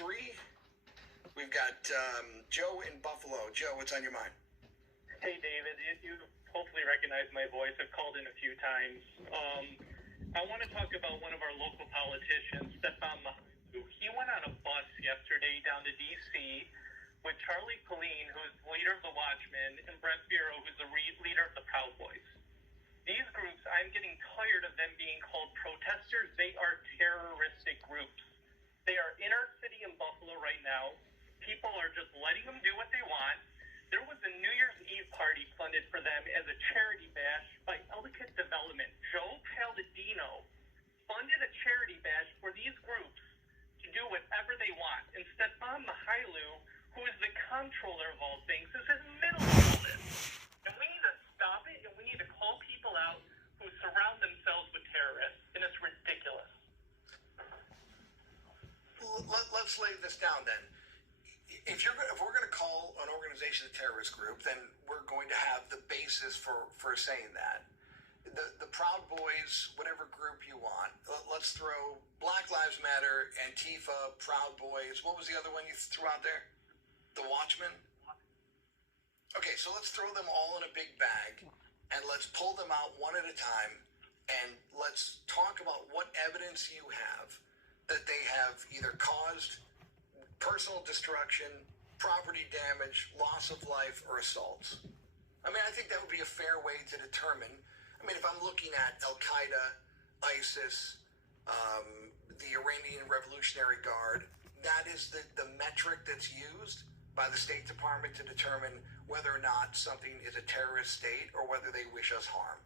3. We've got Joe in Buffalo. Joe, what's on your mind? Hey, David. You hopefully recognize my voice. I've called in a few times. I want to talk about one of our local politicians, Stefan. He went on a bus yesterday down to D.C. with Charlie Colleen, who's the leader of the Watchmen, and Brett Bureau, who's the leader of the Proud Boys. These groups, I'm getting tired of them being called protesters. They are terroristic groups. They are in our city in Buffalo right now. People are just letting them do what they want. There was a New Year's Eve party funded for them as a charity bash by Ellicott Development. Joe Palladino funded a charity bash for these groups to do whatever they want. And Stefan Mychajliw, who is the Comptroller of all things, is in the middle of all this. And we need to stop it, and we need to call people out who surround themselves with terrorists. And it's ridiculous. Let's lay this down then. If we're going to call an organization a terrorist group, then we're going to have the basis for saying that. The Proud Boys, whatever group you want, let's throw Black Lives Matter, Antifa, Proud Boys. What was the other one you threw out there? The Watchmen? Okay, so let's throw them all in a big bag, and let's pull them out one at a time, and let's talk about what evidence you have that they have either caused personal destruction, property damage, loss of life, or assaults. I mean, I think that would be a fair way to determine. I mean, if I'm looking at Al-Qaeda, ISIS, the Iranian Revolutionary Guard, that is the metric that's used by the State Department to determine whether or not something is a terrorist state or whether they wish us harm.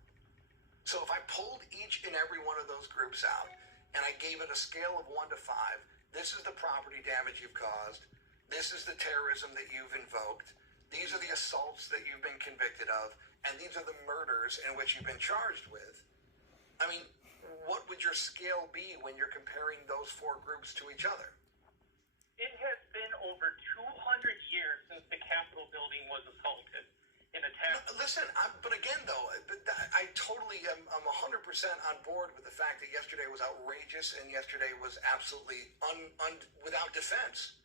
So if I pulled each and every one of those groups out and I gave it a scale of 1 to 5, this is the property damage you've caused. This is the terrorism that you've invoked. These are the assaults that you've been convicted of. And these are the murders in which you've been charged with. I mean, what would your scale be when you're comparing those 4 groups to each other? It has been over 200 years since the Capitol building was assaulted in attack. Listen, but again, though, I totally am 100% on board with the fact that yesterday was outrageous and yesterday was absolutely without defense.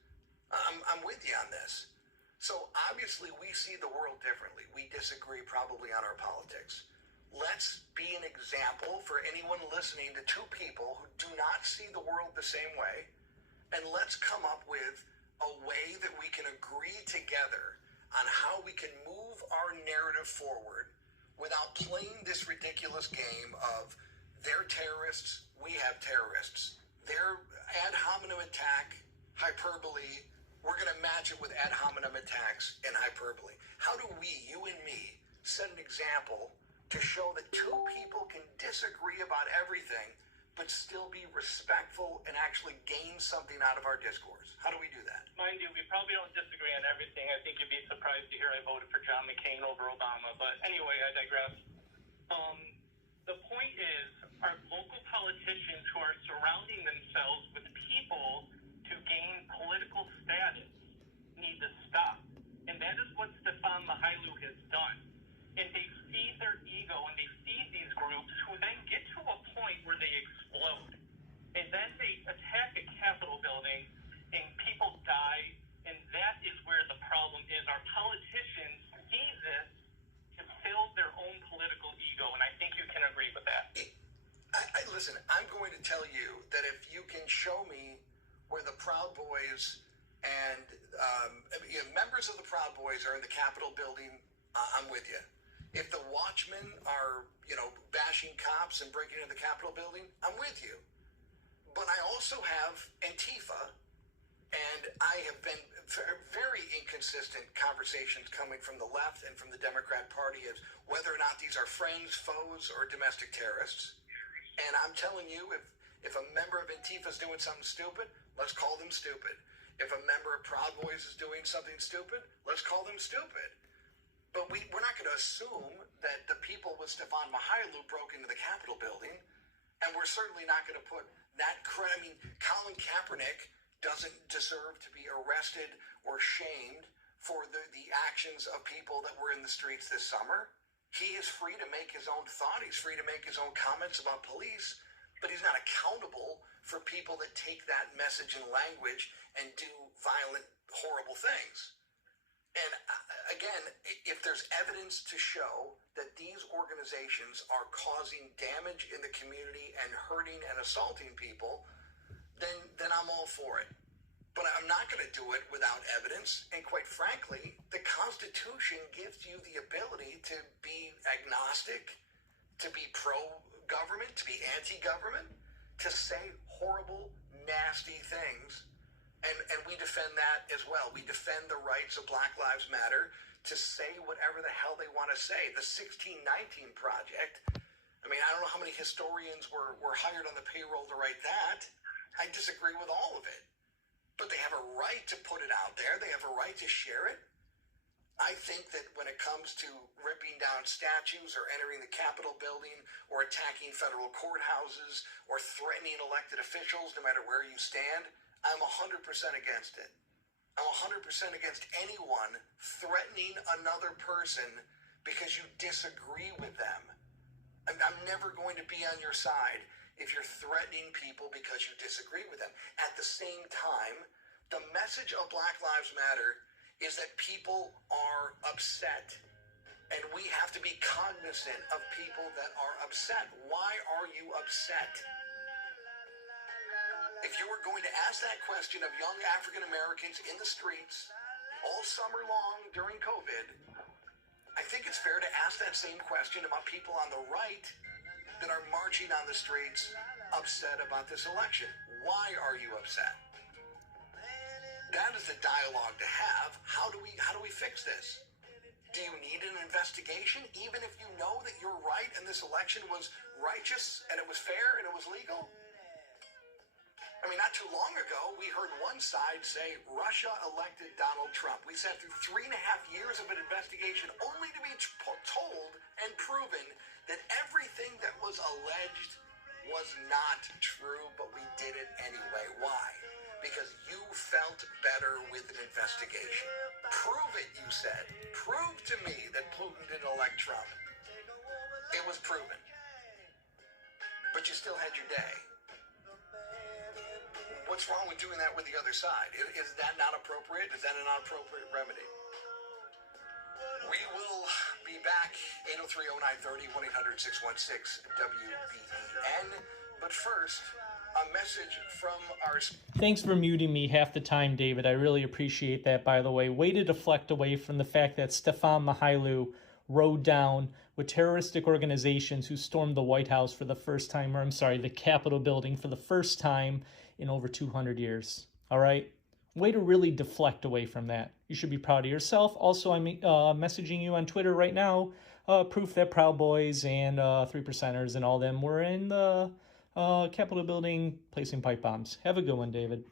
I'm with you on this. So obviously we see the world differently. We disagree probably on our politics. Let's be an example for anyone listening to 2 people who do not see the world the same way. And let's come up with a way that we can agree together on how we can move our narrative forward without playing this ridiculous game of they're terrorists, we have terrorists. Their ad hominem attack, hyperbole, we're going to match it with ad hominem attacks and hyperbole. How do we, you and me, set an example to show that 2 people can disagree about everything but still be respectful and actually gain something out of our discourse? How do we do that? Mind you, we probably don't disagree on everything. I think you'd be surprised to hear I voted for John McCain over Obama. But anyway, I digress. The point is, our local politicians who are surrounding themselves with people to gain political status need to stop. And that is what Stefan Mychajliw has done. And they feed their ego and they feed these groups who then get to a point where they explode. And then they attack a Capitol building and people die. And that is where the problem is. Our politicians see this to fill their own political ego. And I think you can agree with that. Listen, I'm going to tell you that if you can show me where the Proud Boys and members of the Proud Boys are in the Capitol building, I'm with you. If the Watchmen are, bashing cops and breaking into the Capitol building, I'm with you. But I also have Antifa, and I have been very inconsistent conversations coming from the left and from the Democrat Party as whether or not these are friends, foes, or domestic terrorists. And I'm telling you, if a member of Antifa is doing something stupid, let's call them stupid. If a member of Proud Boys is doing something stupid, let's call them stupid. But we're not going to assume that the people with Stefan Mychajliw broke into the Capitol building, and we're certainly not going to put that credit. I mean, Colin Kaepernick doesn't deserve to be arrested or shamed for the actions of people that were in the streets this summer. He is free to make his own thought. He's free to make his own comments about police, but he's not accountable for people that take that message and language and do violent, horrible things. And again, if there's evidence to show that these organizations are causing damage in the community and hurting and assaulting people, then I'm all for it. But I'm not going to do it without evidence. And quite frankly, the Constitution gives you the ability to be agnostic, to be pro-government, to be anti-government, to say horrible, nasty things. And we defend that as well. We defend the rights of Black Lives Matter to say whatever the hell they want to say. The 1619 Project, I mean, I don't know how many historians were hired on the payroll to write that. I disagree with all of it. But they have a right to put it out there. They have a right to share it. I think that when it comes to ripping down statues or entering the Capitol building or attacking federal courthouses or threatening elected officials, no matter where you stand, I'm 100% against it. I'm 100% against anyone threatening another person because you disagree with them. I'm never going to be on your side if you're threatening people because you disagree with them. At the same time, the message of Black Lives Matter is that people are upset. And we have to be cognizant of people that are upset. Why are you upset? If you were going to ask that question of young African Americans in the streets all summer long during COVID, I think it's fair to ask that same question about people on the right that are marching on the streets upset about this election. Why are you upset? That is the dialogue to have. How do we fix this? Do you need an investigation, even if you know that you're right and this election was righteous and it was fair and it was legal? I mean, not too long ago, we heard one side say Russia elected Donald Trump. We sat through 3.5 years of an investigation only to be told and proven that everything that was alleged was not true, but we did it anyway. Why? Because you felt better with an investigation. Prove it, you said. Prove to me that Putin didn't elect Trump. It was proven. But you still had your day. What's wrong with doing that with the other side? Is that not appropriate? Is that an appropriate remedy? We will be back 803-0930, 1-800-616-WBEN. But first, a message from our... Thanks for muting me half the time, David. I really appreciate that, by the way. Way to deflect away from the fact that Stefan Mychajliw rode down with terroristic organizations who stormed the White House for the first time, or I'm sorry, the Capitol building for the first time in over 200 years. All right? Way to really deflect away from that. You should be proud of yourself. Also, I'm messaging you on Twitter right now, proof that Proud Boys and 3%ers and all them were in the Capitol building placing pipe bombs. Have a good one, David.